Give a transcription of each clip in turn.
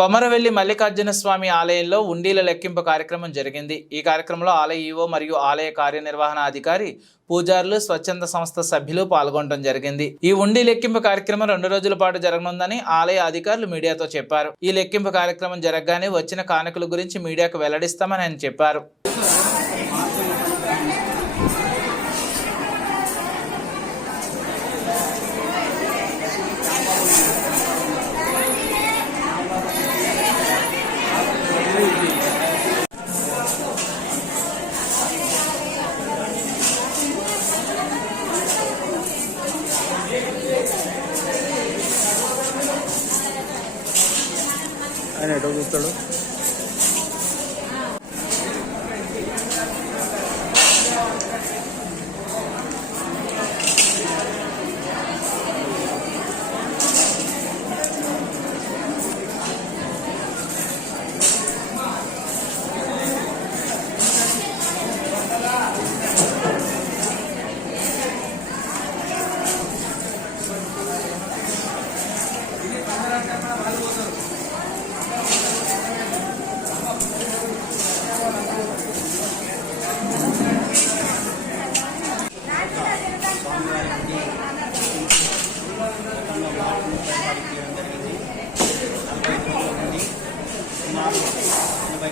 కొమరవెల్లి మల్లికార్జున స్వామి ఆలయంలో ఉండీల లెక్కింపు కార్యక్రమం జరిగింది। ఈ కార్యక్రమంలో ఆలయ ఈవో మరియు ఆలయ కార్యనిర్వహణ అధికారి, పూజారులు, స్వచ్ఛంద సంస్థ సభ్యులు పాల్గొనడం జరిగింది। ఈ ఉండి లెక్కింపు కార్యక్రమం 2 రోజుల పాటు జరగనుందని ఆలయ అధికారులు మీడియాతో చెప్పారు। ఈ లెక్కింపు కార్యక్రమం జరగగానే వచ్చిన కానుకల గురించి మీడియాకు వెల్లడిస్తామని ఆయన చెప్పారు। ఆయన ఎటో చూస్తాడు।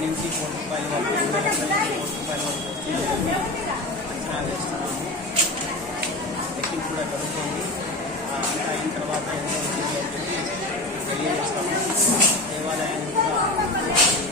నుంచి ₹1 వరకు ₹2 వరకు అంచనా వేస్తున్నాము। లెక్కింపు కూడా జరుగుతుంది। అంతా అయిన తర్వాత ఎంత తెలియజేస్తాము। దేవాలయాన్ని కూడా